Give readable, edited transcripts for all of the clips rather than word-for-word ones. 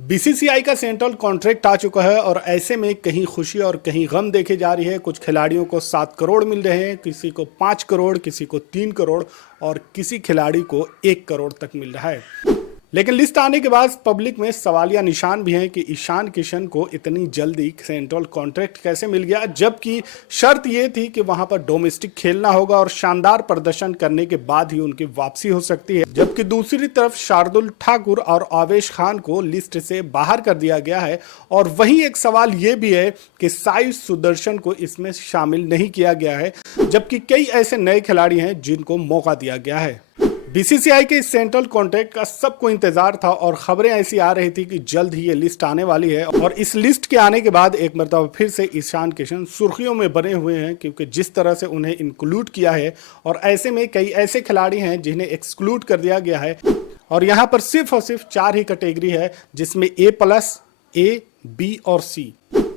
BCCI का central contract आ चुका है और ऐसे में कहीं खुशी और कहीं गम देखी जा रही है। कुछ खिलाड़ियों को 7 करोड़ मिल रहे हैं, किसी को 5 करोड़, किसी को 3 करोड़ और किसी खिलाड़ी को 1 करोड़ तक मिल रहा है। लेकिन लिस्ट आने के बाद पब्लिक में सवालिया निशान भी हैं कि ईशान किशन को इतनी जल्दी सेंट्रल कॉन्ट्रैक्ट कैसे मिल गया, जबकि शर्त यह थी कि वहां पर डोमेस्टिक खेलना होगा और शानदार प्रदर्शन करने के बाद ही उनकी वापसी हो सकती है। जबकि दूसरी तरफ शार्दुल ठाकुर और आवेश खान को लिस्ट से बाहर कर दिया गया है। और वहीं एक सवाल यह भी है कि साई सुदर्शन को इसमें शामिल नहीं किया गया है, जबकि कई ऐसे नए खिलाड़ी हैं जिनको मौका दिया गया है। बीसीसीआई के इस सेंट्रल कॉन्ट्रैक्ट का सबको इंतजार था और खबरें ऐसी आ रही थी कि जल्द ही ये लिस्ट आने वाली है। और इस लिस्ट के आने के बाद एक मरतबा फिर से ईशान किशन सुर्खियों में बने हुए हैं, क्योंकि जिस तरह से उन्हें इंक्लूड किया है और ऐसे में कई ऐसे खिलाड़ी हैं जिन्हें एक्सक्लूड कर दिया गया है। और यहाँ पर सिर्फ और सिर्फ 4 ही कैटेगरी है, जिसमें A+, A, B और C।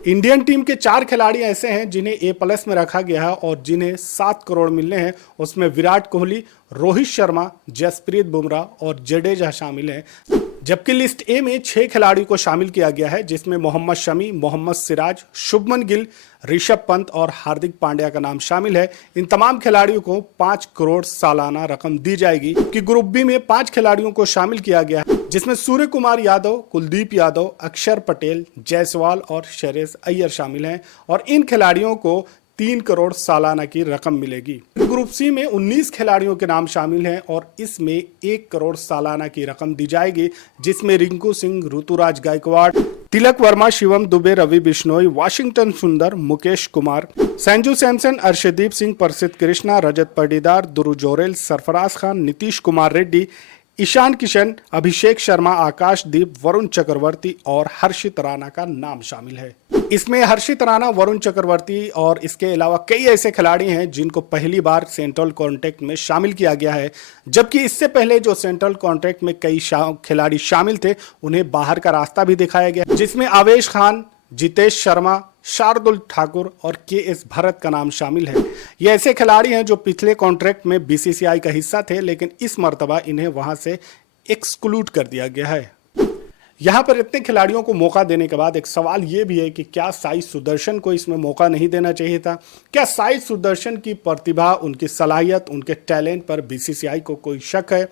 इंडियन टीम के 4 खिलाड़ी ऐसे हैं जिन्हें A+ में रखा गया है और जिन्हें 7 करोड़ मिलने हैं। उसमें विराट कोहली, रोहित शर्मा, जसप्रीत बुमराह और जडेजा शामिल हैं। जबकि लिस्ट ए में 6 खिलाड़ियों को शामिल किया गया है, जिसमें मोहम्मद शमी, मोहम्मद सिराज, शुभमन गिल, ऋषभ पंत और हार्दिक पांड्या का नाम शामिल है। इन तमाम खिलाड़ियों को 5 करोड़ सालाना रकम दी जाएगी। कि ग्रुप बी में 5 खिलाड़ियों को शामिल किया गया है, जिसमें सूर्य कुमार यादव, कुलदीप यादव, अक्षर पटेल, जायसवाल और श्रेयस अय्यर शामिल हैं। और इन खिलाड़ियों को 3 करोड़ सालाना की रकम मिलेगी। ग्रुप सी में 19 खिलाड़ियों के नाम शामिल हैं और इसमें 1 करोड़ सालाना की रकम दी जाएगी, जिसमें रिंकू सिंह, ऋतुराज गायकवाड़, तिलक वर्मा, शिवम दुबे, रवि बिश्नोई, वाशिंगटन सुंदर, मुकेश कुमार, संजू सैमसन, अर्शदीप सिंह, प्रसिद्ध कृष्णा, रजत पाटीदार, दुरु जोरेल, सरफराज खान, नीतीश कुमार रेड्डी, ईशान किशन, अभिषेक शर्मा, आकाशदीप, वरुण चक्रवर्ती और हर्षित राणा का नाम शामिल है। इसमें हर्षित राणा, वरुण चक्रवर्ती और इसके अलावा कई ऐसे खिलाड़ी हैं जिनको पहली बार सेंट्रल कॉन्ट्रैक्ट में शामिल किया गया है। जबकि इससे पहले जो सेंट्रल कॉन्ट्रैक्ट में कई खिलाड़ी शामिल थे, उन्हें बाहर का रास्ता भी दिखाया गया, जिसमें आवेश खान, जितेश शर्मा, शार्दुल ठाकुर और KS भरत का नाम शामिल है। ये ऐसे खिलाड़ी हैं जो पिछले कॉन्ट्रैक्ट में बीसीसीआई का हिस्सा थे, लेकिन इस मर्तबा इन्हें वहां से एक्सक्लूड कर दिया गया है। यहां पर इतने खिलाड़ियों को मौका देने के बाद एक सवाल यह भी है कि क्या साई सुदर्शन को इसमें मौका नहीं देना चाहिए था? क्या साई सुदर्शन की प्रतिभा, उनकी सलाहियत, उनके टैलेंट पर बीसीसीआई को कोई शक है,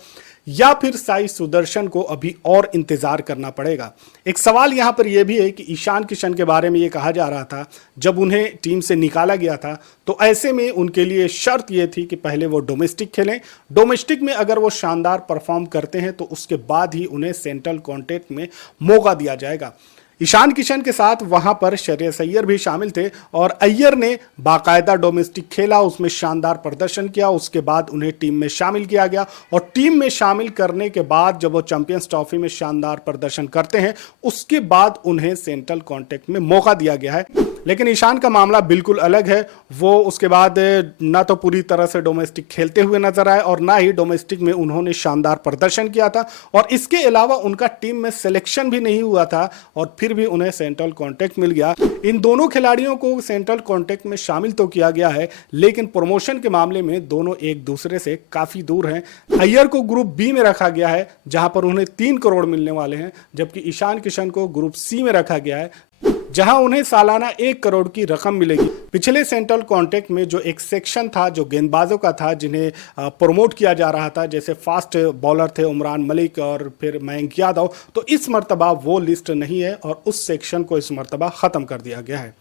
या फिर साई सुदर्शन को अभी और इंतजार करना पड़ेगा? एक सवाल यहां पर यह भी है कि ईशान किशन के बारे में यह कहा जा रहा था, जब उन्हें टीम से निकाला गया था तो ऐसे में उनके लिए शर्त यह थी कि पहले वो डोमेस्टिक खेलें। डोमेस्टिक में अगर वो शानदार परफॉर्म करते हैं तो उसके बाद ही उन्हें सेंट्रल कॉन्ट्रैक्ट में मौका दिया जाएगा। ईशान किशन के साथ वहां पर श्रेयस अय्यर भी शामिल थे और अय्यर ने बाकायदा डोमेस्टिक खेला, उसमें शानदार प्रदर्शन किया। उसके बाद उन्हें टीम में शामिल किया गया और टीम में शामिल करने के बाद जब वो चैंपियंस ट्रॉफी में शानदार प्रदर्शन करते हैं, उसके बाद उन्हें सेंट्रल कॉन्ट्रैक्ट में मौका दिया गया है। लेकिन ईशान का मामला बिल्कुल अलग है। वो उसके बाद ना तो पूरी तरह से डोमेस्टिक खेलते हुए नजर आए और ना ही डोमेस्टिक में उन्होंने शानदार प्रदर्शन किया था। और इसके अलावा उनका टीम में सिलेक्शन भी नहीं हुआ था और फिर भी उन्हें सेंट्रल कॉन्ट्रैक्ट मिल गया। इन दोनों खिलाड़ियों को सेंट्रल कॉन्ट्रैक्ट में शामिल तो किया गया है, लेकिन प्रमोशन के मामले में दोनों एक दूसरे से काफी दूर हैं। अय्यर को ग्रुप बी में रखा गया है, जहां पर उन्हें 3 करोड़ मिलने वाले हैं, जबकि ईशान किशन को ग्रुप सी में रखा गया है, जहां उन्हें सालाना 1 करोड़ की रकम मिलेगी। पिछले सेंट्रल कॉन्ट्रैक्ट में जो एक सेक्शन था जो गेंदबाजों का था, जिन्हें प्रमोट किया जा रहा था, जैसे फास्ट बॉलर थे उमरान मलिक और फिर मयंक यादव, तो इस मर्तबा वो लिस्ट नहीं है और उस सेक्शन को इस मर्तबा खत्म कर दिया गया है।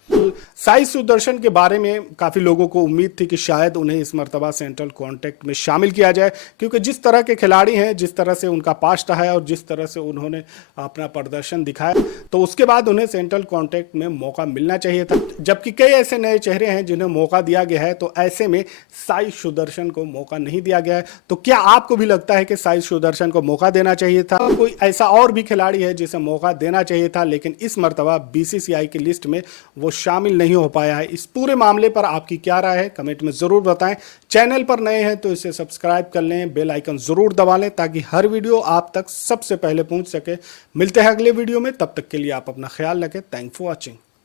साई सुदर्शन के बारे में काफी लोगों को उम्मीद थी कि शायद उन्हें इस मर्तबा सेंट्रल कॉन्ट्रैक्ट में शामिल किया जाए, क्योंकि जिस तरह के खिलाड़ी हैं, जिस तरह से उनका पास्ट है और जिस तरह से उन्होंने अपना प्रदर्शन दिखाया, तो उसके बाद उन्हें सेंट्रल कॉन्ट्रैक्ट में मौका मिलना चाहिए था। जबकि कई ऐसे नए चेहरे हैं जिन्हें मौका दिया गया है, तो ऐसे में साई सुदर्शन को मौका नहीं दिया गया है। तो क्या आपको भी लगता है कि साई सुदर्शन को मौका देना चाहिए था? कोई ऐसा और भी खिलाड़ी है जिसे मौका देना चाहिए था, लेकिन इस मर्तबा बीसीसीआई की लिस्ट में वो शामिल नहीं हो पाया है? इस पूरे मामले पर आपकी क्या राय है, कमेंट में जरूर बताएं। चैनल पर नए हैं तो इसे सब्सक्राइब कर लें, बेल आइकन जरूर दबा लें, ताकि हर वीडियो आप तक सबसे पहले पहुंच सके। मिलते हैं अगले वीडियो में, तब तक के लिए आप अपना ख्याल रखें। Thank for watching.